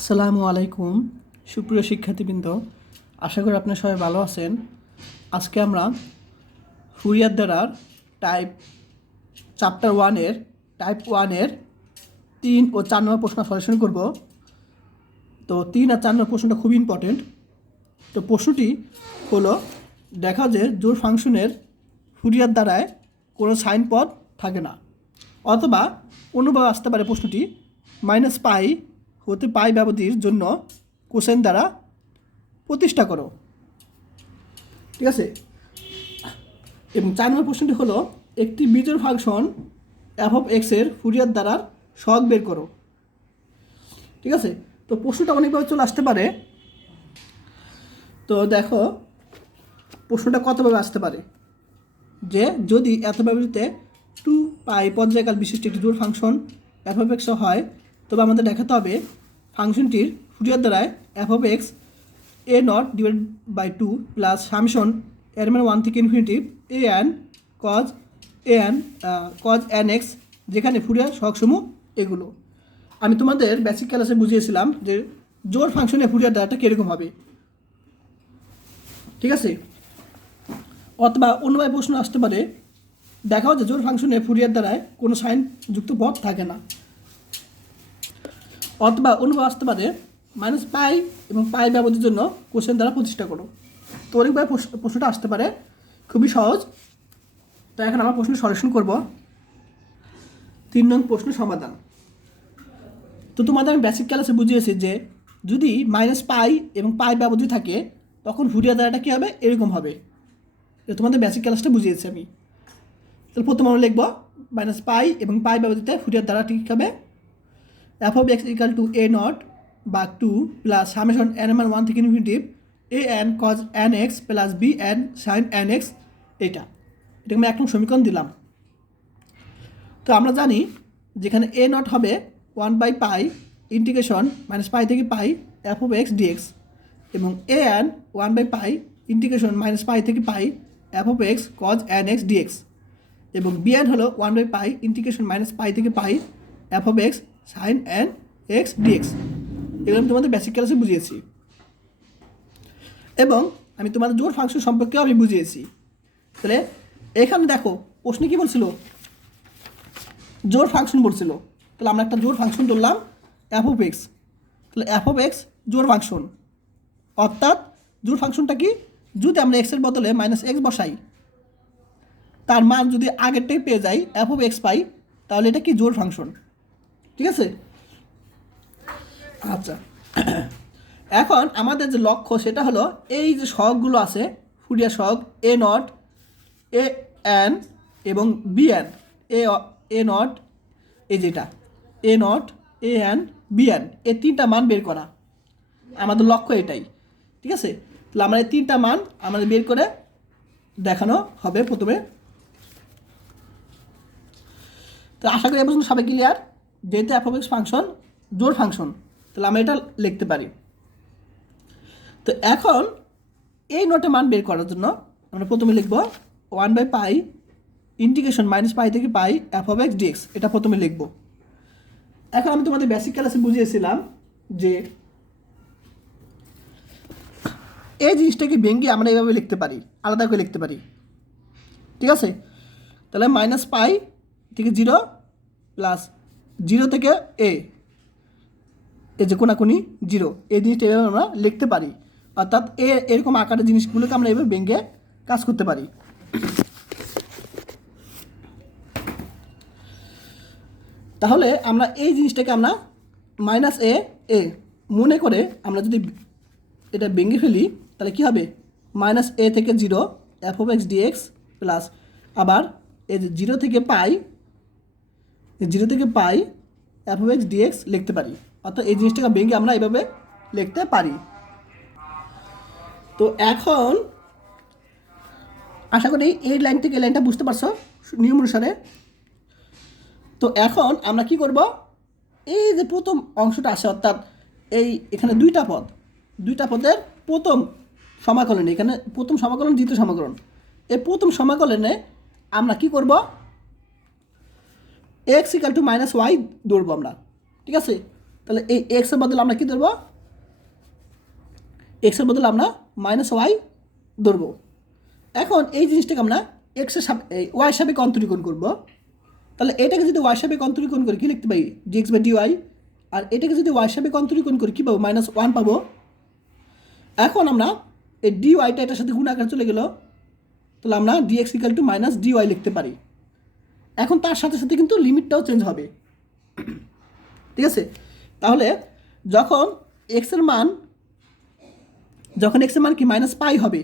আসসালামু আলাইকুম সুপ্রিয় শিক্ষার্থীবৃন্দ, আশা করি আপনারা সবাই ভালো আছেন। আজকে আমরা ফুরিয়ার দ্বারার টাইপ চ্যাপ্টার 1-এর টাইপ 1-এর 3 ও 4 নম্বর প্রশ্ন সলিউশন করব। তো 3 আর 4 নম্বর প্রশ্নটা খুবই ইম্পর্টেন্ট। তো প্রশ্নটি হলো, দেখা যে জোড় ফাংশনের ফুরিয়ার দ্বারায় কোনো সাইন পদ থাকে না, অথবা অন্যভাবে আসতে পারে প্রশ্নটি -পাই হতে পাই ব্যবধির জন্য কোসাইন দ্বারা প্রতিষ্ঠা করো। ঠিক আছে। এবং 4 নম্বর প্রশ্নটি হলো, একটি বিজোড় ফাংশন f(x) এর ফুরিয়ার দ্বারার সহগ বের করো। ঠিক আছে। তো প্রশ্নটা অনেকভাবে চলে আসতে পারে। তো দেখো প্রশ্নটা কতভাবে আসতে পারে, যে যদি এত ব্যবধিতে 2π পর্যায়কাল বিশিষ্ট একটি জোড় ফাংশন f(x) হয়, তবে আমাদের দেখাতে হবে ফাংশনটির ফুরিয়ার দ্বারায় f(x) a0/2 প্লাস সামেশন এর মান 1 থেকে ইনফিনিটি an cos nx, যেখানে ফুরিয়ার সহগসমূহ এগুলো। আমি তোমাদের বেসিক ক্লাসে বুঝিয়েছিলাম যে জোড় ফাংশনের ফুরিয়ার দ্বারাটা কীরকম হবে। ঠিক আছে। অথবা অন্যভাবে প্রশ্ন আসতে পারে, দেখাও যে জোড় ফাংশনের ফুরিয়ার দ্বারায় কোনো সাইন যুক্ত পদ থাকে না। অথবা অন্যভাবে আসতে পারে -পাই এবং পাই ব্যবধির জন্য কোসাইন দ্বারা প্রতিষ্ঠা করো। তো অনেকভাবে প্রশ্নটা আসতে পারে, খুবই সহজ। তো এখন আমরা প্রশ্ন সলিউশন করব। 3 নং প্রশ্ন সমাধান। তো তোমাদের আমি বেসিক ক্লাসে বুঝিয়েছি যে যদি -পাই এবং পাই ব্যবধি থাকে, তখন ফুরিয়ার দ্বারাটা কী হবে, এরকম হবে। তো তোমাদের বেসিক ক্লাসটা বুঝিয়েছি আমি। তাহলে প্রথম আমরা লিখব -পাই এবং পাই ব্যবধিতে ফুরিয়ার দ্বারা ঠিক হবে f(x) = a0/2 plus summation n মান 1 থেকে infinity an cos nx plus bn sin nx। এটাকে আমি 1 নং সমীকরণ দিলাম। তো আমরা জানি যেখানে a0 হবে 1/π ইন্টিগ্রেশন -পাই থেকে পাই f(x) dx, এবং an 1/π ইন্টিগ্রেশন -পাই থেকে পাই f(x) cos nx dx, এবং bn হলো 1/π ইন্টিগ্রেশন -পাই থেকে পাই f(x) sin nx dx। এগুলো আমি তোমাদের বেসিক ক্লাসে বুঝিয়েছি, এবং আমি তোমাদের জোড় ফাংশন সম্পর্কেও আমি বুঝিয়েছি। তাহলে এখানে দেখো প্রশ্নে কী বলছিল, জোড় ফাংশন বলছিল। তাহলে আমরা একটা জোড় ফাংশন ধরলাম f(x). তাহলে f(x) জোড় ফাংশন, অর্থাৎ জোড় ফাংশনটা কি, যদি আমরা এক্সের বদলে -x বসাই, তার মান যদি আগেরটাই পেয়ে যাই f(x) পাই, তাহলে এটা কি জোড় ফাংশন। ঠিক আছে। আচ্ছা, এখন আমাদের যে লক্ষ্য সেটা হলো এই যে সহগগুলো আছে, ফুরিয়ার সহগ a0, an এবং bn, a0 এই যেটা a0, an, bn, এই 3টা মান বের করা আমাদের লক্ষ্য এটাই। ঠিক আছে। তাহলে আমরা এই 3টা মান আমাদের বের করে দেখানো হবে প্রথমে। তো আশা করি এ পর্যন্ত সবাই ক্লিয়ার। যেহেতু f(x) ফাংশন জোড় ফাংশন, তাহলে আমরা এটা লিখতে পারি। তো এখন এই নোটের মান বের করার জন্য আমরা প্রথমে লিখব 1/π ইন্টিগ্রেশন -পাই থেকে পাই f(x) dx, এটা প্রথমে লিখব। এখন আমি তোমাদের বেসিক ক্লাসে বুঝিয়েছিলাম যে এই জিনিসটাকে ভেঙে আমরা এইভাবে লিখতে পারি, আলাদা করে লিখতে পারি। ঠিক আছে। তাহলে -পাই থেকে 0 প্লাস 0 থেকে a, এই যে কোনাকুনি 0, এই জিনিসটা এভাবে আমরা লিখতে পারি। অর্থাৎ এরকম আকারের জিনিসগুলোকে আমরা এভাবে ভেঙে কাজ করতে পারি। তাহলে আমরা এই জিনিসটাকে আমরা -a মনে করে আমরা যদি এটা ভেঙে ফেলি, তাহলে কী হবে, -a থেকে 0 f(x) dx প্লাস আবার এই যে 0 থেকে পাই f(x) dx লিখতে পারি। অর্থাৎ এই জিনিসটাকে ভেঙে আমরা এইভাবে লিখতে পারি। তো এখন আশা করি এই লাইন থেকে এই লাইনটা বুঝতে পারছো নিয়ম অনুসারে। তো এখন আমরা কি করব, এই যে প্রথম অংশটা আসে, অর্থাৎ এখানে দুইটা পদের প্রথম সমাকলন, এখানে প্রথম সমাকলন দ্বিতীয় সমাকলন, এই প্রথম সমাকলনে আমরা কি করব, x = -y ধরবো আমরা। ঠিক আছে। তাহলে এই এক্সের বদলে আমরা কী ধরবো, এক্সের বদলে আমরা মাইনাস ওয়াই ধরবো। এখন এই জিনিসটাকে আমরা এক্সের ওয়াই সাপেক্ষে অন্তরীকরণ করবো। তাহলে এটাকে যদি ওয়াই সাপেক্ষে অন্তরীকরণ করি কী লিখতে পারি, ডিএক্স বাই ডিওয়াই। আর এটাকে যদি ওয়াই সাপেক্ষে অন্তরীকরণ করি কী পাবো, -1 পাবো। এখন আমরা এই ডিওয়াইটা এটার সাথে গুণ আকারে চলে গেল, তাহলে আমরা dx equal to minus dy লিখতে পারি। এখন তার সাথে সাথে কিন্তু লিমিটটাও চেঞ্জ হবে, ঠিক আছে। তাহলে যখন এক্সের মান কি -পাই হবে,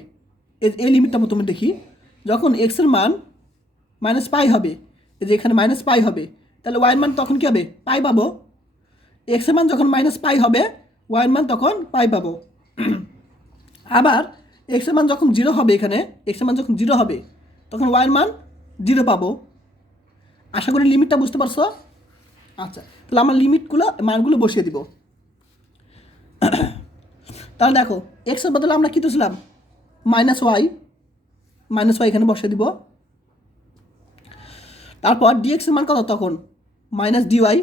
এই লিমিটটা প্রথমে দেখি। যখন এক্সের মান -পাই হবে, এই যে এখানে -পাই হবে, তাহলে ওয়াইয়ের মান তখন কী হবে, পাই পাবো। এক্সের মান যখন -পাই হবে, ওয়াইয়ের মান তখন পাই পাবো। আবার এক্সের মান যখন 0 হবে, এখানে এক্সের মান যখন 0 হবে তখন ওয়াইয়ের মান 0 পাবো। আশা করি লিমিটটা বুঝতে পারছো। আচ্ছা, তাহলে আমরা মানগুলো বসিয়ে দিব। তাহলে দেখো এক্সের বদলে আমরা কী তুলছিলাম, -ওয়াই এখানে বসিয়ে দিব। তারপর ডিএক্সের মান কত তখন, -ডিওয়াই।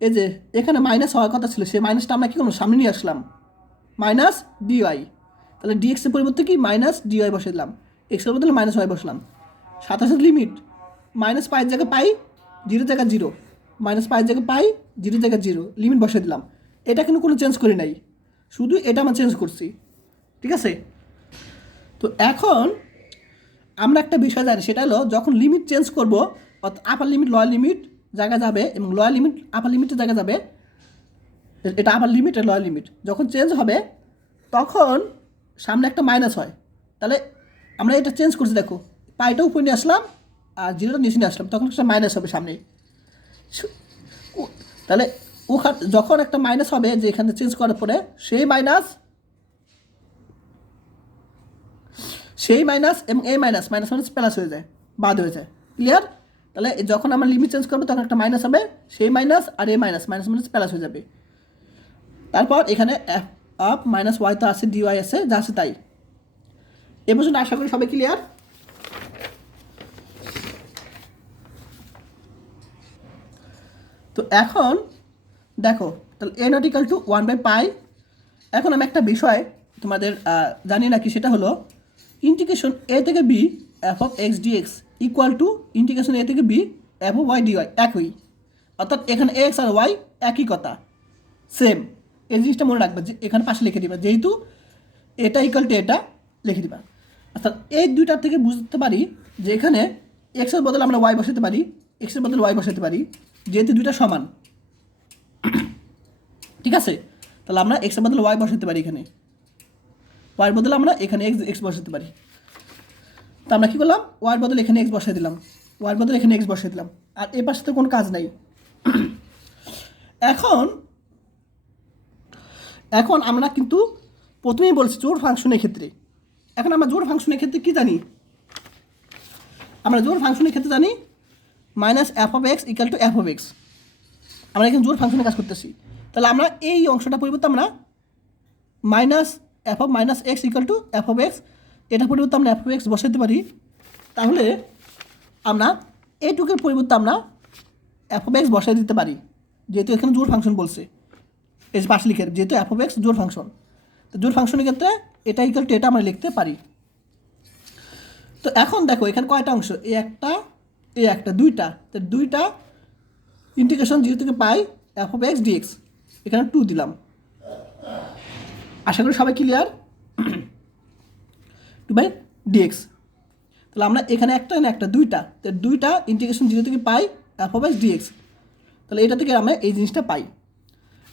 এই যে এখানে মাইনাস হওয়ার কথা ছিল, সেই মাইনাসটা আমরা কী করলাম, সামনে নিয়ে আসলাম, -ডিওয়াই। তাহলে ডিএক্সের পরিবর্তে কি -ডিওয়াই বসিয়ে দিলাম, এক্সের বদলে -ওয়াই বসলাম। সাথে সাথে লিমিট -পাইয়ের জায়গায় পাই, 0 জায়গায় 0, -পাইয়ের জায়গায় পাই, 0 জায়গায় 0, লিমিট বসিয়ে দিলাম। এটা কিন্তু কোনো চেঞ্জ করি নাই, শুধু এটা আমরা চেঞ্জ করছি, ঠিক আছে। তো এখন আমরা একটা বিষয় জানি, সেটা হলো যখন লিমিট চেঞ্জ করব, অর্থাৎ আপার লিমিট লোয়ার লিমিট জায়গা যাবে এবং লোয়ার লিমিট আপার লিমিটের জায়গা যাবে, এটা আপার লিমিট আর লোয়ার লিমিট যখন চেঞ্জ হবে তখন সামনে একটা মাইনাস হয়। তাহলে আমরা এটা চেঞ্জ করছি, দেখো পাইটা উপরে নিয়ে আসলাম আর 0টা নিচে নিয়ে আসলাম, তখন একটা মাইনাস হবে সামনে। তাহলে যখন একটা মাইনাস হবে, যে এখানে চেঞ্জ করার পরে সেই মাইনাস এবং এই মাইনাস প্লাস হয়ে যায়, বাদ হয়ে যায়, ক্লিয়ার। তাহলে যখন আমরা লিমিট চেঞ্জ করবো তখন একটা মাইনাস হবে, সেই মাইনাস আর এই মাইনাস প্লাস হয়ে যাবে। তারপর এখানে অফ -ওয়াই তো আছে, ডিওয়াই আছে, যা আছে তাই। এ পর্যন্ত আশা করি সবাই ক্লিয়ার। তো এখন দেখো, তাহলে এ নট ইকাল টু 1/পাই। এখন আমি একটা বিষয় তোমাদের জানি নাকি, সেটা হলো ইন্টিগ্রেশন এ থেকে B f(x) dx equal to integration A থেকে বি f(y) dy একই, অর্থাৎ এখানে এক্স আর ওয়াই একই কথা, সেম। এই জিনিসটা মনে রাখবে, যে এখানে পাশে লিখে দিবা, যেহেতু এটা ইকুয়াল টু এটা লিখে দিবা। অর্থাৎ এই দুইটার থেকে বুঝতে পারি যে এখানে এক্সের বদলে আমরা ওয়াই বসাতে পারি, এক্সের বদলে ওয়াই বসাতে পারি, যেহেতু দুইটা সমান, ঠিক আছে। তাহলে আমরা এক্সের বদলে ওয়াই বসাতে পারি, এখানে ওয়াইয়ের বদলে আমরা এখানে এক্স বসাতে পারি। তো আমরা কী করলাম, ওয়াইয়ের বদলে এখানে এক্স বসাই দিলাম, ওয়াইয়ের বদলে এখানে এক্স বসাই দিলাম, আর এ পাশে তো কোনো কাজ নাই। এখন আমরা কিন্তু প্রথমেই বলছি জোড় ফাংশনের ক্ষেত্রে। এখন আমরা জোড় ফাংশনের ক্ষেত্রে কী জানি, আমরা জোড় ফাংশনের ক্ষেত্রে জানি -f(x) ইকাল টু f(x). আমরা এখানে জোড় ফাংশনের কাজ করতেছি, তাহলে আমরা এই অংশটা পরিবর্তে আমরা -f(-x) ইকাল টু f(x), এটা পরিবর্তে আমরা f(x) বসাতে পারি। তাহলে আমরা এইটুকুর পরিবর্তে আমরা f(x) বসাই দিতে পারি, যেহেতু এখানে জোড় ফাংশন বলছে, এই পাশে লিখে, যেহেতু f(x) জোড় ফাংশন, তো জোড় ফাংশনের ক্ষেত্রে এটা ইকাল টু এটা আমরা লিখতে পারি। তো এখন দেখো এখানে কয়টা অংশ, এই একটা দুইটা ইন্টিগ্রেশন 0 থেকে পাই f(x) dx, এখানে 2 দিলাম। আশা করি সবাই ক্লিয়ার, 2/dx। তাহলে আমরা এখানে একটা দুইটা ইন্টিগ্রেশন 0 থেকে পাই f(x) dx, তাহলে এটা থেকে আমরা এই জিনিসটা পাই।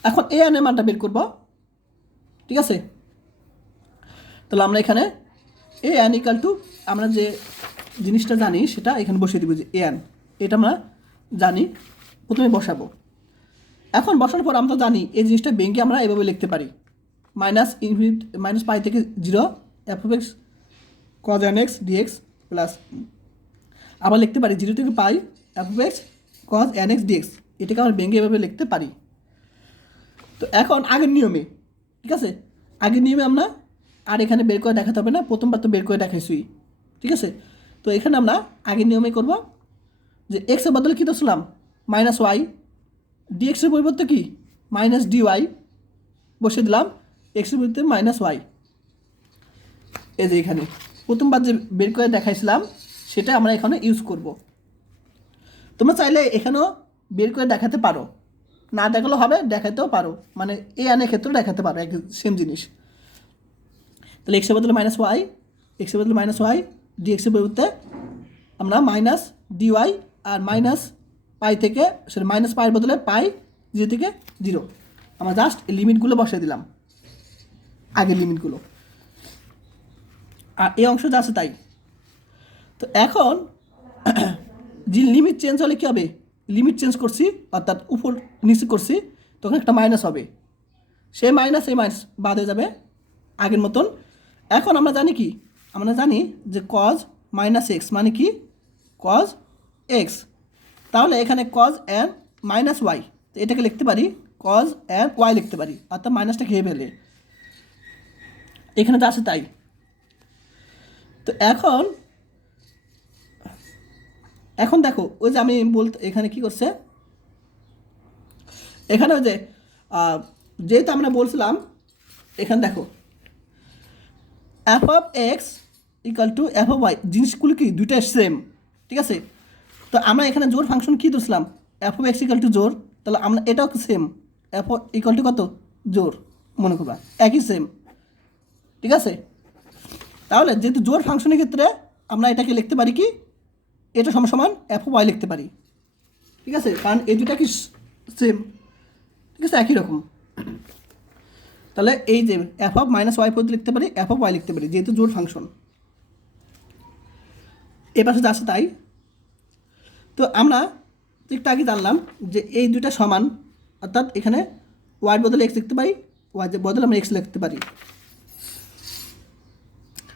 এখন এ এর মানটা বের করব, ঠিক আছে। তাহলে আমরা এখানে এ এন ইকাল টু, আমরা যে জিনিসটা জানি সেটা এখানে বসিয়ে দেবো, যে এন, এটা আমরা জানি, প্রথমে বসাবো। এখন বসানোর পর আমরা জানি এই জিনিসটা ভেঙে আমরা এভাবে লিখতে পারি, -পাই থেকে 0 f(x) cos nx dx plus, আবার লিখতে পারি 0 থেকে পাই f(x) cos nx dx, এটাকে আমরা ভেঙে এভাবে লিখতে পারি। তো এখন আগের নিয়মে, ঠিক আছে, আগের নিয়মে আমরা আর এখানে বের করে দেখাতে হবে না, প্রথমবার তো বের করে দেখাইছি, ঠিক আছে। তো এখানে আমরা আগের নিয়মে করব, যে এক্সের বদলে কী ধরছিলাম -y, ডিএক্সের পরিবর্তে কি মাইনাস ডিওয়াই বসিয়ে দিলাম, এক্সের বিরুদ্ধে মাইনাস ওয়াই। এই যে এখানে প্রথমবার যে বের করে দেখাইছিলাম সেটা আমরা এখানে ইউজ করব। তোমরা চাইলে এখানেও বের করে দেখাতে পারো, না দেখালেও হবে, দেখাতেও পারো, মানে এ আনের ক্ষেত্রেও দেখাতে পারো, এক সেম জিনিস। তাহলে এক্সের বদলে মাইনাস ওয়াই, এক্সের বদলে মাইনাস ওয়াই, ডি এক্সের পরিবর্তে আমরা মাইনাস ডিওয়াই আর মাইনাস পাই থেকে, সরি মাইনাস পাইয়ের বদলে পাই 0 থেকে 0, আমরা জাস্ট এই লিমিটগুলো বসিয়ে দিলাম, আগের লিমিটগুলো, আর এই অংশ যা আছে তাই। তো এখন যে লিমিট চেঞ্জ হলে কী হবে, লিমিট চেঞ্জ করছি অর্থাৎ উপর নিচে করছি, তখন একটা মাইনাস হবে, সেই মাইনাস এই মাইনাস বাদ হয়ে যাবে আগের মতন। এখন আমরা জানি কি, আমরা জানি যে কজ মাইনাস এক্স মানে কি, কজ এক্স। তাহলে এখানে কজ এন মাইনাস ওয়াই, তো এটাকে লিখতে পারি কজ এন ওয়াই লিখতে পারি, অর্থাৎ মাইনাসটা খেয়ে ফেলে, এখানে যা আছে তাই। তো এখন দেখো ওই যে আমি বলতে এখানে কি করছে, এখানে ওই যে যেহেতু আমরা বলছিলাম, এখানে দেখো f of x equal to f of y, জিনিসগুলো কি দুইটা সেম, ঠিক আছে। তো আমরা এখানে জোর ফাংশন কী ধরছিলাম, F of x equal to জোর, তাহলে আমরা এটাও সেম, এফ ইকাল টু কত জোর, মনে করবা একই সেম, ঠিক আছে। তাহলে যেহেতু জোর ফাংশনের ক্ষেত্রে আমরা এটাকে লিখতে পারি কি, এটা সমান এফ ওয়াই লিখতে পারি, ঠিক আছে, কারণ এই দুটা কি সেম, ঠিক আছে, একই রকম। তাহলে এই যে এফ অফ মাইনাস ওয়াই পদ্ধতি লিখতে পারি, এফ অফ ওয়াই লিখতে পারি, যেহেতু জোর ফাংশন। এ পাশে যা আছে তাই। তো আমরা একটু আগে জানলাম যে এই দুটা সমান, অর্থাৎ এখানে ওয়াইয়ের বদলে এক্স লিখতে পারি, ওয়াই বদলে আমরা এক্স লিখতে পারি।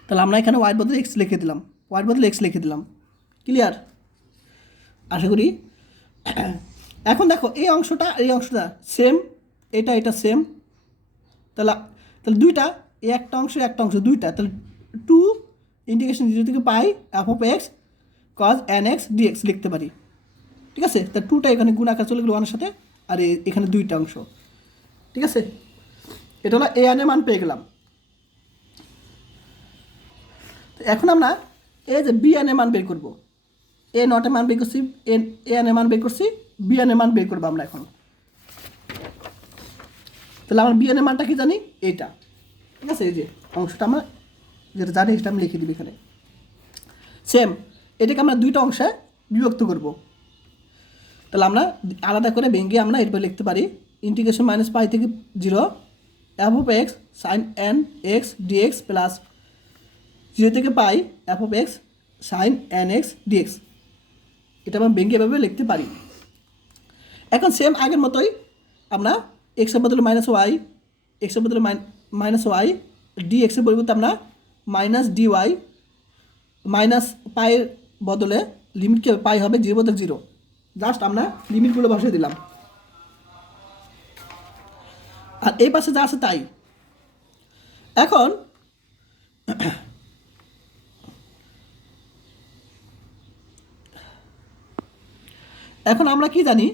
তাহলে আমরা এখানে ওয়াইয়ের বদলে এক্স লিখে দিলাম, ওয়াইয়ের বদলে এক্স লিখে দিলাম, ক্লিয়ার আশা করি। এখন দেখো এই অংশটা এই অংশটা সেম, এটা সেম, তাহলে দুইটা, এই একটা অংশ দুইটা, তাহলে 2 ইন্টিগ্রেশন 0 থেকে pi F of X cos N X D X লিখতে পারি, ঠিক আছে। তা 2টা এখানে গুণ আকার চলে গেলো ওয়ানের সাথে, আর এখানে দুইটা অংশ, ঠিক আছে। এটা হলো এ এর মান পেয়ে গেলাম। তো এখন আমরা এই যে বি এর মান বের করবো, এ নটের মান বের করছি, এ এর মান বের করছি, বি এর মান বের করবো আমরা এখন। তাহলে আমার বি এর মানটা কি জানি, এইটা, ঠিক আছে। এই যে অংশটা আমরা যেটা জানি সেটা আমি লিখে দিবি এখানে, সেম এটাকে আমরা দুইটা অংশে বিভক্ত করব। তাহলে আমরা আলাদা করে ভেঙে আমরা এরপর লিখতে পারি ইন্টিগ্রেশন মাইনাস পাই থেকে 0 F of X sine N X D X plus 0 থেকে pi F of X sine N X D X, এটা আমরা ভেঙে এভাবে লিখতে পারি। এখন সেম আগের মতোই আমরা এক্সের বদলে মাইনাস ওয়াই, এক্সের বদলে মাইনাস ওয়াই, ডি এক্সের পরিবর্তে আমরা মাইনাস ডি ওয়াই, মাইনাস পাইয়ের বদলে লিমিট কি পাই হবে 0 বদলে 0, জাস্ট আমরা লিমিটগুলো বসিয়ে দিলাম, আর এই পাশে যা আছে তাই। এখন আমরা কি জানি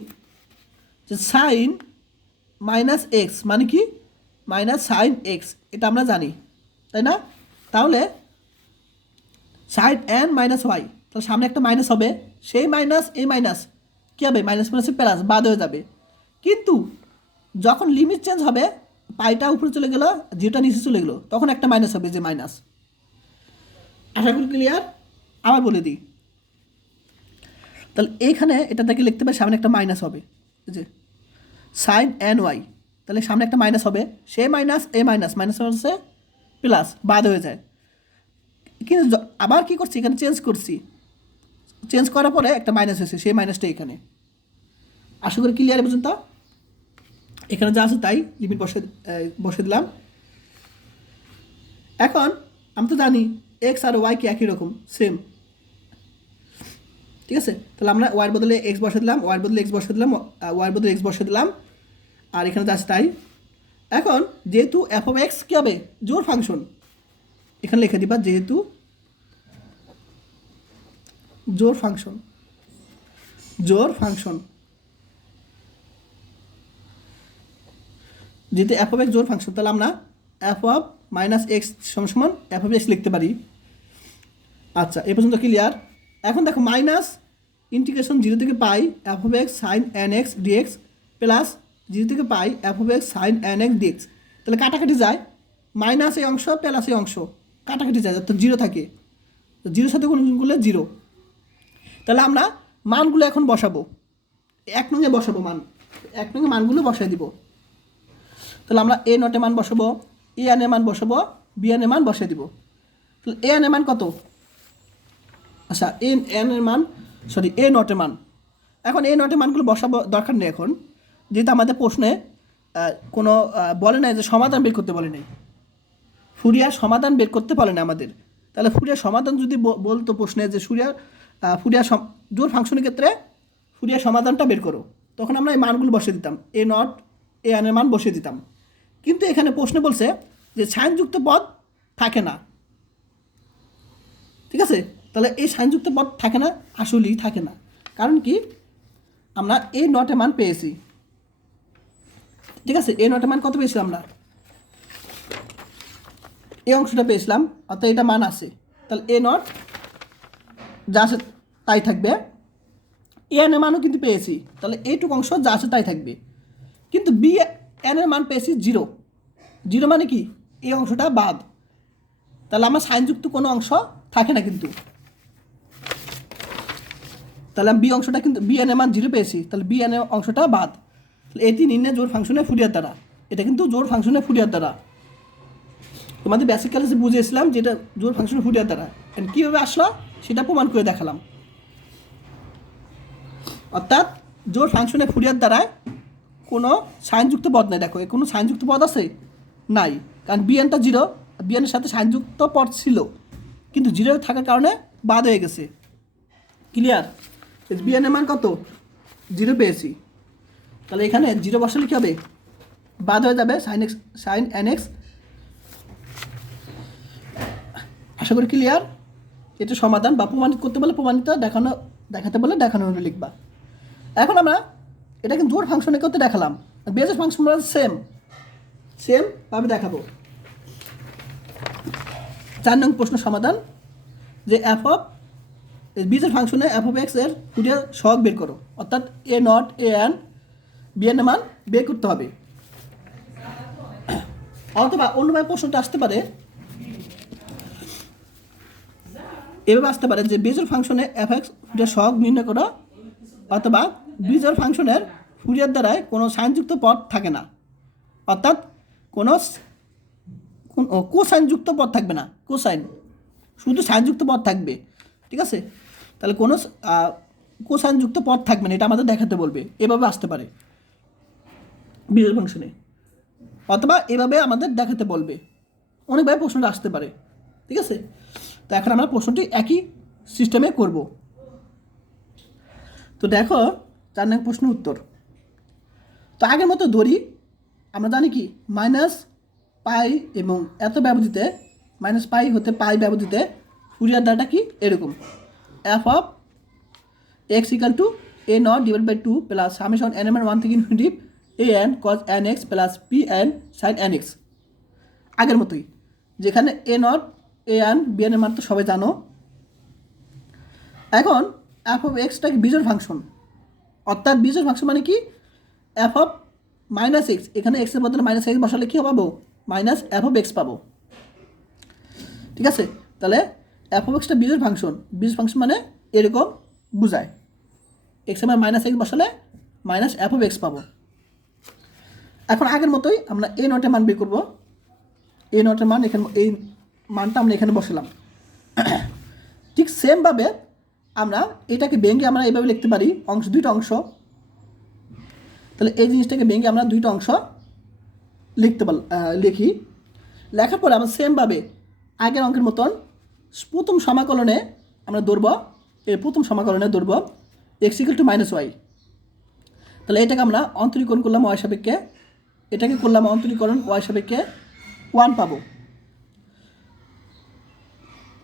যে সাইন মাইনাস এক্স মানে কি, মাইনাস সাইন এক্স, এটা আমরা জানি, তাই না। তাহলে সাইন এন মাইনাস ওয়াই, তাহলে সামনে একটা মাইনাস হবে, সেই মাইনাস এই মাইনাস কী হবে, মাইনাস মাইনাসে প্লাস বাদ হয়ে যাবে। কিন্তু যখন লিমিট চেঞ্জ হবে, পাইটা উপরে চলে গেলো, যেটা নিচে চলে গেলো, তখন একটা মাইনাস হবে, যে মাইনাস। আশা করি ক্লিয়ার। আবার বলে দিই, তাহলে এইখানে এটা থেকে লিখতে পারি সামনে একটা মাইনাস হবে, যে সাইন এন ওয়াই, তাহলে সামনে একটা মাইনাস হবে, সেই মাইনাস এই মাইনাস মাইনাস মাইনাসে প্লাস বাদ হয়ে যায়। কিন্তু আবার কী করছি, এখানে চেঞ্জ করছি, চেঞ্জ করার পরে একটা মাইনাস হয়েছে, সেই মাইনাসটা এখানে। আশা করি ক্লিয়ার পর্যন্ত। এখানে যা আছে তাই লিমিট বসে দিলাম। এখন আমি তো জানি এক্স আর ওয়াই কি একই রকম সেম, ঠিক আছে। তাহলে আমরা ওয়াইয়ের বদলে এক্স বসে দিলাম, ওয়াইয়ের বদলে এক্স বসে দিলাম, ওয়াইয়ের বদলে এক্স বসে দিলাম, আর এখানে যা আছে তাই। এখন যেহেতু এফ অফ এক্স কী হবে, জোর ফাংশন, এখানে লিখে দিবা যেহেতু জোর ফাংশন, জোর ফাংশন যেহেতু এফ অফ এক্স জোড় ফাংশন, তাহলে আমরা এফ অফ মাইনাস এক্স সমান এফ অফ এক্স লিখতে পারি। আচ্ছা, এ পর্যন্ত ক্লিয়ার। এখন দেখো মাইনাস ইন্টিগ্রেশন 0 থেকে pi F of X sine N X D X plus 0 থেকে pi F of X sine N X D X. তাহলে কাটাকাটি যায়, মাইনাস এই অংশ প্লাস এই অংশ কাটাকাটি যায়, তো 0 থাকে, তো 0 সাথে কোনো গুণলে 0। তাহলে আমরা মানগুলো এখন বসাবো, 1 নঙে বসাবো মান, 1 নঙে মানগুলো বসাই দিব। তাহলে আমরা এ নটে মান বসাবো, এ এন এ মান বসাবো, বি এন এ মান বসাই দিব। তাহলে এ এন এ মান কত? আচ্ছা, এ এন এর মান সরি এ নটের মান। এখন এ নটের মানগুলো বসাবো দরকার নেই এখন, যেহেতু আমাদের প্রশ্নে কোনো বলে নাই যে সমাধান বের করতে বলে নাই, ফুরিয়ার সমাধান বের করতে বলে না আমাদের। তাহলে ফুরিয়ার সমাধান যদি বলতো প্রশ্নে যে ফুরিয়ার জোড় ফাংশনের ক্ষেত্রে ফুরিয়ার সমাধানটা বের করো, তখন আমরা এই মানগুলো বসিয়ে দিতাম, এ নট এ এন এর মান বসিয়ে দিতাম। কিন্তু এখানে প্রশ্নে বলছে যে সাইনযুক্ত পদ থাকে না, ঠিক আছে? তাহলে এই সাইনযুক্ত পদ থাকে না, আসলেই থাকে না। কারণ কি, আমরা এ নটের মান পেয়েছি, ঠিক আছে? এ নটের মান কত পেয়েছিলাম আমরা? এই অংশটা পেয়েছিলাম, অর্থাৎ এটা মান আছে। তাহলে এ নট যা আছে তাই থাকবে। এ এন এর মানও কিন্তু পেয়েছি, তাহলে এইটুকু অংশ যা আছে তাই থাকবে। কিন্তু বি এন এর মান পেয়েছি 0, 0 মানে কি এই অংশটা বাদ। তাহলে আমার সাইনযুক্ত কোনো অংশ থাকে না কিন্তু। তাহলে বি অংশটা কিন্তু বি এন এর মান 0 পেয়েছি, তাহলে বি এন এর অংশটা বাদ। তাহলে এটি নির্ণয় জোড় ফাংশনের ফুরিয়ার দ্বারা, এটা কিন্তু জোড় ফাংশনের ফুরিয়ার দ্বারা। তোমাদের বেসিক ক্লাসে বুঝিয়েছিলাম যে এটা জোড় ফাংশনের ফুরিয়ার দ্বারা, কীভাবে আসলো সেটা প্রমাণ করে দেখালাম। অর্থাৎ জোড় ফাংশনের ফুরিয়ার দ্বারায় কোনো সাইনযুক্ত পদ নাই। দেখো, কোনো সাইনযুক্ত পদ আছে নাই, কারণ বিএনটা 0, বিএনের সাথে সাইনযুক্ত পদ ছিল, কিন্তু 0 থাকার কারণে বাদ হয়ে গেছে। ক্লিয়ার? বিএনের মান কত? 0 পেয়েছি, তাহলে এখানে 0 বসালে কী হবে? বাদ হয়ে যাবে সাইন এন এক্স। আশা করি ক্লিয়ার। এটা সমাধান বা প্রমাণিত করতে বলে প্রমাণিত, দেখাতে বলে দেখানো লিখবা। এখন আমরা এটা কিন্তু জোড় ফাংশনে করতে দেখালাম, বেসিস ফাংশন সেম ভাবে দেখাবো। 4 নং প্রশ্ন সমাধান, যে এফ অফ বিজের ফাংশনে এফ অফ এক্স এর ফুরিয়ার সহগ বের করো, অর্থাৎ A naught A N B N এর মান বের করতে হবে। অথবা অন্যভাবে প্রশ্নটা আসতে পারে, এভাবে আসতে পারে যে বেজোর ফাংশনে এফ এক্স ফুরিয়ার সহগ নির্ণয় করো, অথবা বিজোর ফাংশনের ফুরিয়ার দ্বারায় কোনো সাইনযুক্ত পদ থাকে না, অর্থাৎ কোনো কোসাইনযুক্ত পদ থাকবে না, কোসাইন শুধু সাইনযুক্ত পদ থাকবে, ঠিক আছে? তাহলে কোনো কোসাইনযুক্ত পদ থাকবে না, এটা আমাদের দেখাতে বলবে। এভাবে আসতে পারে বিজোর ফাংশনে, অথবা এভাবে আমাদের দেখাতে বলবে। অনেকভাবে প্রশ্নটা আসতে পারে, ঠিক আছে? তো এখন আমরা প্রশ্নটি একই সিস্টেমে করব। তো দেখো 4 নং প্রশ্ন উত্তর। তো আগের মতো ধরি, আমরা জানি কি মাইনাস পাই এবং এত ব্যবধিতে মাইনাস পাই হতে পাই ব্যবধিতে ফুরিয়ার দ্বারাটা কি এরকম, F of x equal to A naught divide by 2 plus summation N M এর 1 থেকে infinitive A N cos N X plus P N sine N X. আগের মতোই, যেখানে A naught A N B N এর মান তো সবাই জানো। এখন এফ অফ এক্সটা কি বিজোড় ফাংশন, অর্থাৎ বিজোড় ফাংশন মানে কি এফ অফ মাইনাস এক্স, এখানে এক্সের বদলে মাইনাস এক্স বসালে কী পাবো? মাইনাস এফ অফ এক্স পাবো, ঠিক আছে? তাহলে এফ অফ এক্সটা বিজোড় ফাংশন, বিজোড় ফাংশন মানে এরকম বুঝায়, এক্সের মান মাইনাস এক্স বসালে মাইনাস এফ অফ এক্স পাবো। এখন আগের মতোই আমরা এ নটের মান বের করবো, এ নটের মান এখানে, এই মানটা আমরা এখানে বসালাম। ঠিক সেমভাবে আমরা এটাকে ভেঙে আমরা এইভাবে লিখতে পারি, দুইটা অংশ। তাহলে এই জিনিসটাকে ভেঙে আমরা দুইটা অংশ লিখি। লেখার পরে আমরা সেমভাবে আগের অঙ্কের মতন প্রথম সমাকলনে আমরা ধরব, এই প্রথম সমাকলনে ধরব x equal to minus y. তাহলে এটাকে আমরা অন্তরীকরণ করলাম ওয়াই সাপেক্ষে, এটাকে করলাম অন্তরীকরণ ওয়াই সাপেক্ষে 1 পাবো।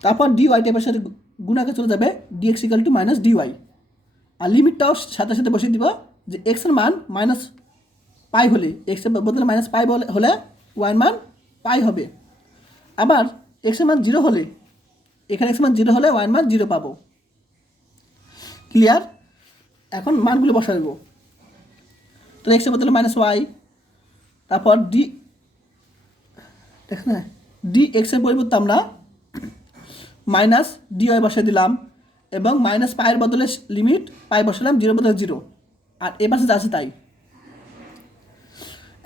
তারপর ডি ওয়াই টেপের সাথে গুণাকে চলে যাবে D X equal to minus D Y, আর লিমিটটাও সাথে সাথে বসিয়ে দিব যে এক্সের মান মাইনাস পাই হলে, এক্সের বদলে মাইনাস পাই হলে ওয়াইয়ের মান পাই হবে। আবার এক্সের মান 0 হলে, এখানে এক্সের মান 0 হলে ওয়াইয়ের মান 0 পাবো। ক্লিয়ার? এখন মানগুলো বসাবো। তো এক্সের বদলে মাইনাস ওয়াই, তারপর ডি, দেখেন ডি এক্সের পরিবর্তে আমরা মাইনাস ডি ওয়াই বসিয়ে দিলাম, এবং মাইনাস পায়ের বদলে লিমিট পাই বসালাম, 0 বদলে 0, আর এ পাশে যা আছে তাই।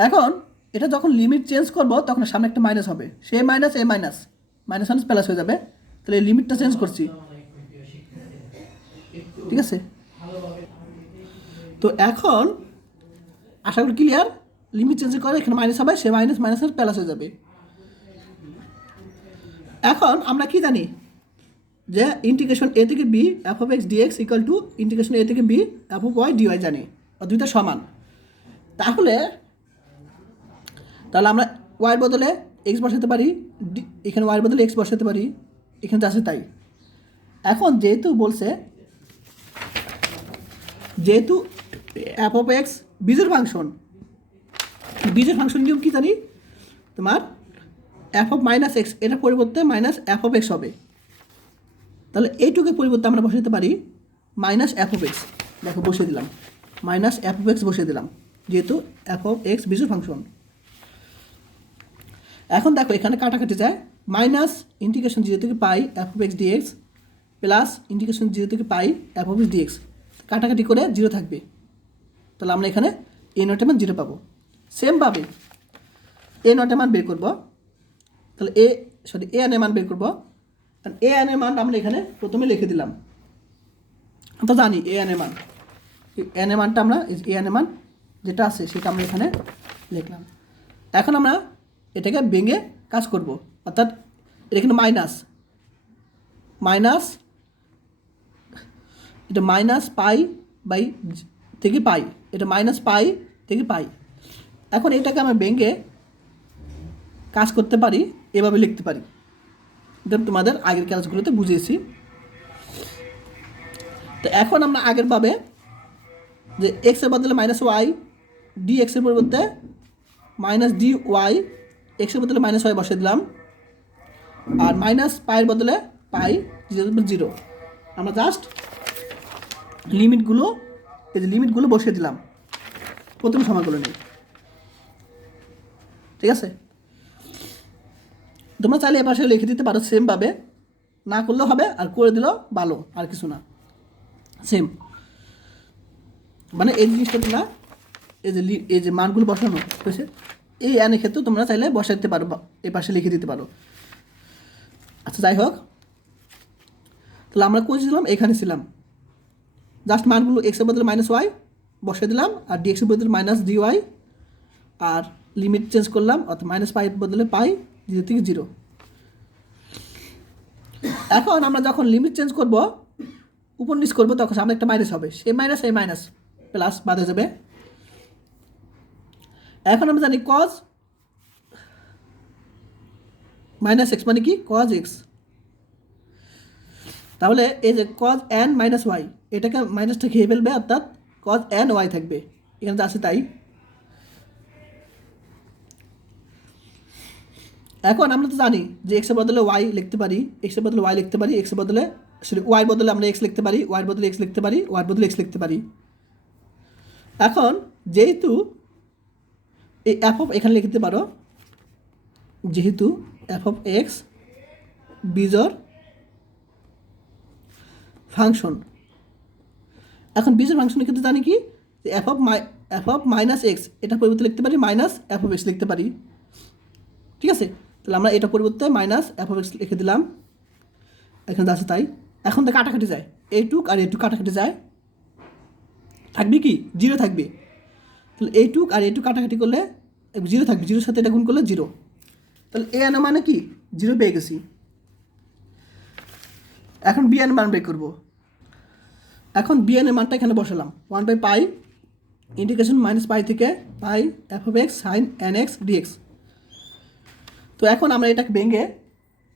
এখন এটা যখন লিমিট চেঞ্জ করব তখন সামনে একটা মাইনাস হবে, সে মাইনাস এ মাইনাস, মাইনাস মাইনাস প্লাস হয়ে যাবে। তাহলে এই লিমিটটা চেঞ্জ করছি, ঠিক আছে? তো এখন আশা করি ক্লিয়ার। লিমিট চেঞ্জ করে এখানে মাইনাস হবে, সে মাইনাস মাইনাস প্লাস হয়ে যাবে। এখন আমরা কি জানি যে ইন্টিগ্রেশন এ থেকে B F of X D X equal to integration A থেকে B F of Y D Y জানি, দুইটা সমান। তাহলে আমরা ওয়াইয়ের বদলে এক্স বসাতে পারি, এখানে ওয়াইয়ের বদলে এক্স বসাতে পারি, এখানে যা আছে তাই। এখন যেহেতু বলছে, যেহেতু এফ অফ এক্স বিজোড় ফাংশন, বিজোড় ফাংশন নিয়ম কী জানি, তোমার এফ অফ মাইনাস এক্স এটার পরিবর্তে মাইনাস এফ অফ এক্স হবে। তাহলে এইটুকুর পরিবর্তে আমরা বসাতে পারি মাইনাস এফ অফ এক্স। দেখো বসিয়ে দিলাম, মাইনাস এফ অফ এক্স বসিয়ে দিলাম, যেহেতু এফ অফ এক্স বিজোড় ফাংশন। এখন দেখো এখানে কাটাকাটি যায়, মাইনাস ইন্টিগ্রেশন 0 থেকে pi F of X D X plus integration 0 থেকে pi F of X D X, কাটাকাটি করে 0 থাকবে। তাহলে আমরা এখানে এ নটের মান 0 পাবো। সেমভাবে এ নটের মান বের করবো, তাহলে এ এন এর মান বের করবো। কারণ এ এন এর মান আমরা এখানে প্রথমে লিখে দিলাম, তো জানি এ এন এর মান, এন এর মানটা আমরা এ এন এর মান যেটা আছে সেটা আমরা এখানে লিখলাম। এখন আমরা এটাকে ভেঙে কাজ করব, অর্থাৎ এটা এখানে মাইনাস মাইনাস, এটা মাইনাস পাই বাই থেকে পাই, এটা মাইনাস পাই থেকে পাই। এখন এটাকে আমরা ভেঙে কাজ করতে পারি, এভাবে লিখতে পারি, এটা তোমাদের আগের ক্লাসগুলোতে বুঝিয়েছি। তো এখন আমরা আগের ভাবে যে এক্সের বদলে মাইনাস ওয়াই, ডি এক্সের পরিবর্তে মাইনাস ডি ওয়াই, এক্সের বদলে মাইনাস ওয়াই বসিয়ে দিলাম, আর মাইনাস পাইয়ের বদলে পাই 0, আমরা জাস্ট লিমিটগুলো, এই যে লিমিটগুলো বসিয়ে দিলাম, প্রথম সময়গুলো নেই, ঠিক আছে? তোমরা চাইলে এ পাশে লিখে দিতে পারো সেমভাবে, না করলেও হবে, আর করে দিলেও ভালো, আর কিছু না, সেম। মানে এই জিনিসটা তোমরা এই যে মানগুলো বসানো হয়েছে এই এনের ক্ষেত্রে তোমরা চাইলে বসাতে পারো, এ পাশে লিখে দিতে পারো। আচ্ছা যাই হোক, তাহলে আমরা কোথায় ছিলাম? এখানে ছিলাম। জাস্ট মানগুলো এক্সের বদলে মাইনাস ওয়াই বসিয়ে দিলাম, আর ডি এক্সের বদলে মাইনাস ডি ওয়াই, আর লিমিট চেঞ্জ করলাম, অর্থাৎ মাইনাস পাই বদলে পাই 0 থেকে 0। এখন আমরা যখন লিমিট চেঞ্জ করব, উপর নিচ করবো, তখন সামনে একটা মাইনাস হবে, সেই মাইনাস এই মাইনাস প্লাস বাদ হয়ে যাবে। এখন আমরা জানি কজ মাইনাস এক্স মানে কি? Cos x. তাহলে এই যে কজ এন মাইনাস ওয়াই, এটাকে মাইনাসটা খেয়ে ফেলবে, অর্থাৎ কজ এন ওয়াই থাকবে, এখানে যা আছে তাই। এখন আমরা তো জানি যে এক্সের বদলে ওয়াই লিখতে পারি, এক্সের বদলে ওয়াই লিখতে পারি, এক্সের বদলে ওয়াই বদলে আমরা এক্স লিখতে পারি, ওয়াই বদলে এক্স লিখতে পারি, ওয়াই বদলে এক্স লিখতে পারি। এখন যেহেতু এই এফ অফ এখানে লিখতে পারো, যেহেতু এফ অফ এক্স বিজোড় ফাংশন। এখন বিজোড় ফাংশনের ক্ষেত্রে জানি কি যে এফ অফ মাইনাস এক্স, এটা পরিবর্তে লিখতে পারি মাইনাস এফ অফ এক্স লিখতে পারি, ঠিক আছে? তাহলে আমরা এটা পরিবর্তে মাইনাস এফ অফ এক্স লিখে দিলাম, এখানে আছে তাই। এখন তো কাটাকাটি যায়, এইটুক আর এইটুক কাটাকাটি যায়, থাকবে কি? 0 থাকবে। তাহলে এইটুক আর এইটুক কাটাকাটি করলে 0 থাকবে, 0-র সাথে এটা গুণ করলে 0। তাহলে এ এন মানে কি? 0 পেয়ে গেছি। এখন বি এন মান বের করবো। এখন বি এন এর মানটা এখানে বসালাম, 1/পাই ইন্টিগ্রেশন মাইনাস পাই থেকে pi F of X sine N X D X. তো এখন আমরা এটাকে ভেঙে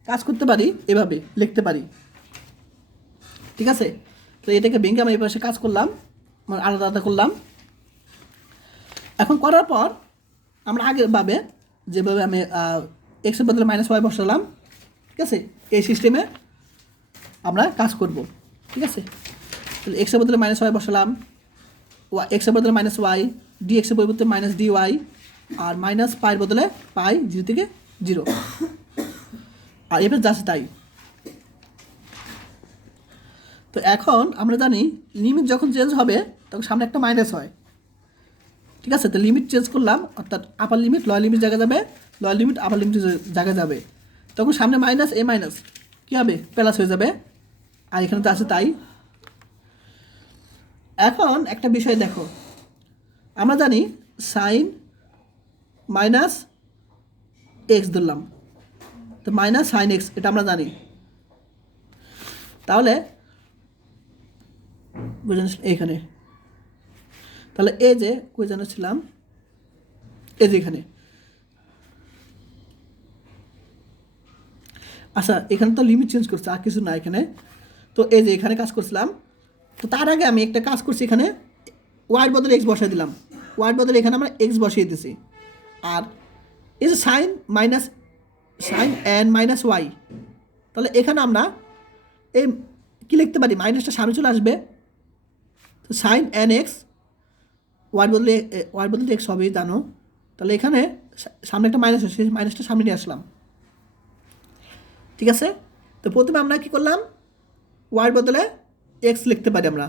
কাজ করতে পারি, এভাবে লিখতে পারি, ঠিক আছে? তো এটাকে ভেঙে আমরা এই পাশে কাজ করলাম, মানে আলাদা আলাদা করলাম। এখন করার পর আমরা আগেভাবে যেভাবে আমি এক্সের বদলে -y বসালাম, ঠিক আছে, এই সিস্টেমে আমরা কাজ করব, ঠিক আছে। তাহলে এক্সের বদলে -y বসালাম, এক্সের বদলে -y, dx এর পরিবর্তে -dy, আর পাইয়ের বদলে পাই 0 থেকে 0, আর এবার যাচ্ছে তাই। তো এখন আমরা জানি লিমিট যখন চেঞ্জ হবে তখন সামনে একটা মাইনাস হয়, ঠিক আছে। তো লিমিট চেঞ্জ করলাম, অর্থাৎ আপার লিমিট লোয়ার লিমিট জায়গা যাবে, লোয়ার লিমিট আপার লিমিট জায়গা যাবে, তখন সামনে মাইনাস এ মাইনাস কী হবে, প্লাস হয়ে যাবে, আর এখানে তো আছে তাই। এখন একটা বিষয় দেখো, আমরা জানি সাইন -x ধরলাম, তো -sin x এটা আমরা জানি। তাহলে এইখানে, তাহলে এই যে কই জানাচ্ছিলাম, এই যে এখানে, আচ্ছা এখানে তো লিমিট চেঞ্জ করছে, আর কিছু না এখানে। তো এই যে এখানে কাজ করছিলাম, তো তার আগে আমি একটা কাজ করছি, এখানে ওয়াইয়ের বদলে এক্স বসাই দিলাম, ওয়াইয়ের বদলে এখানে আমরা এক্স বসিয়ে দিয়েছি, আর এই যে সাইন n -y, তাহলে এখানে আমরা এই কী লিখতে পারি, মাইনাসটা সামনে চলে আসবে, তো সাইন nx, ওয়াইয়ের বদলে এক্স হবে জানো, তাহলে এখানে সামনে একটা মাইনাস আছে, সেই মাইনাসটা সামনে নিয়ে আসলাম, ঠিক আছে। তো প্রথমে আমরা কী করলাম, ওয়াইয়ের বদলে এক্স লিখতে পারি আমরা,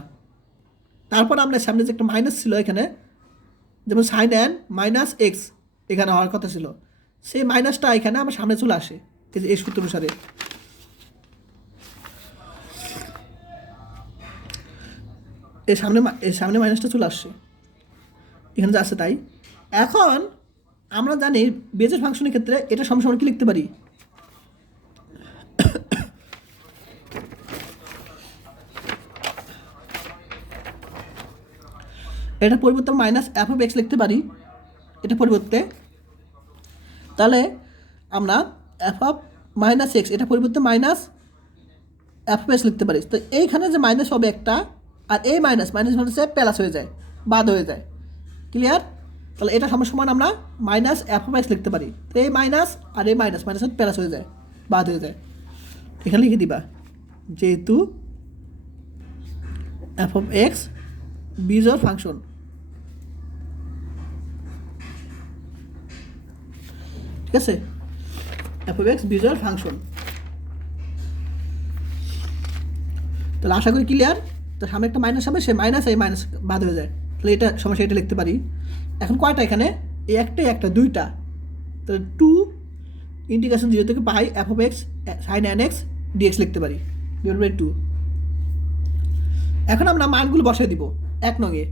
তারপর আমরা সামনে যে একটা মাইনাস ছিল এখানে, যেমন সাইন n -x এখানে হওয়ার কথা ছিল, সেই মাইনাসটা এখানে আমার সামনে চলে আসে, এই যে এই সূত্র অনুসারে। এই সামনে মাইনাসটা চলে আসছে, এখানে যা আছে তাই। এখন আমরা জানি বেজের ফাংশনের ক্ষেত্রে এটা সমান কি লিখতে পারি, এটা পরিবর্তে -f(x) লিখতে পারি, এটা পরিবর্তে, তাহলে আমরা f(-x) এটা পরিবর্তে -f(x) লিখতে পারি। তো এইখানে যে মাইনাস হবে একটা, আর এই মাইনাস প্লাস হয়ে যায়, বাদ হয়ে যায়, ক্লিয়ার। তাহলে এটা সমান আমরা -f(x) লিখতে পারি। তো এই মাইনাস আর এই মাইনাস প্লাস হয়ে যায়, বাদ হয়ে যায়, এখানে লিখে দিবা, যেহেতু f(x) বিজোড় ফাংশন, ঠিক আছে, f(x) বিজোড় ফাংশন। তাহলে আশা করি ক্লিয়ার। তো সামনে একটা মাইনাস হবে, সেই মাইনাস এই মাইনাস বাদ হয়ে যায়, তাহলে এটা সমস্যা, এটা লিখতে পারি। এখন কয়টা এখানে, এই একটা দুইটা, তাহলে 2 ইন্টিগ্রেশন 0 থেকে পাই f(x) sin nx dx লিখতে পারি, /2। এখন আমরা মানগুলো বসাই দিব 1 নংয়ে,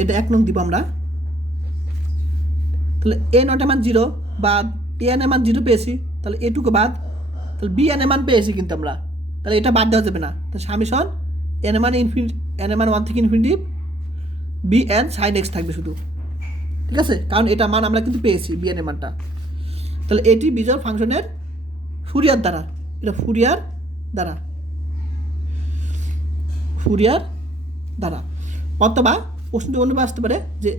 এটা 1 নং দিব আমরা। তাহলে a0 এর মান 0 বাদ, an এর মান 0 পেয়েছি, তাহলে a2 বাদ, তাহলে bn এর মান পেয়েছি কিন্তু আমরা, তাহলে এটা বাদ দেওয়া যাবে না। তাহলে সামেশন n এর মান 1 থেকে ইনফিনিটি bn sin x থাকবে শুধু, ঠিক আছে, কারণ এটা মান আমরা কিন্তু পেয়েছি bn এর মানটা। তাহলে এটি বিজোড় ফাংশনের ফুরিয়ার দ্বারা, এটা ফুরিয়ার দ্বারা, অথবা প্রশ্নটি অন্যভাবে আসতে পারে যে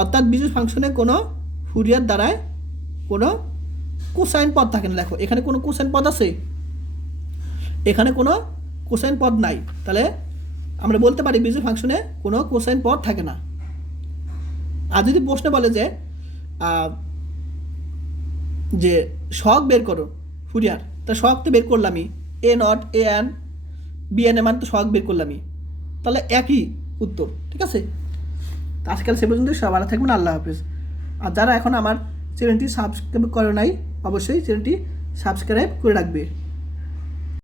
অর্থাৎ বিজোড় ফাংশনে কোনো ফুরিয়ার দ্বারায় কোনো কোসাইন পদ থাকে না। দেখো এখানে কোনো কোসাইন পদ আছে, এখানে কোনো কোসাইন পদ নাই, তাহলে আমরা বলতে পারি বিজোড় ফাংশনে কোনো কোসাইন পদ থাকে না। আর যদি প্রশ্ন বলে যে শক বের করো ফুরিয়ার, তা শক তো বের করলামই, a0 an bn এর মান তো শক বের করলামই, তাহলে একই উত্তর, ঠিক আছে। তো আজকাল সে পর্যন্ত সব ভালো থাকবেন, আল্লাহ হাফিজ। আর যারা এখন আমার চ্যানেলটি সাবস্ক্রাইব করে নাই, অবশ্যই চ্যানেলটি সাবস্ক্রাইব করে রাখবে।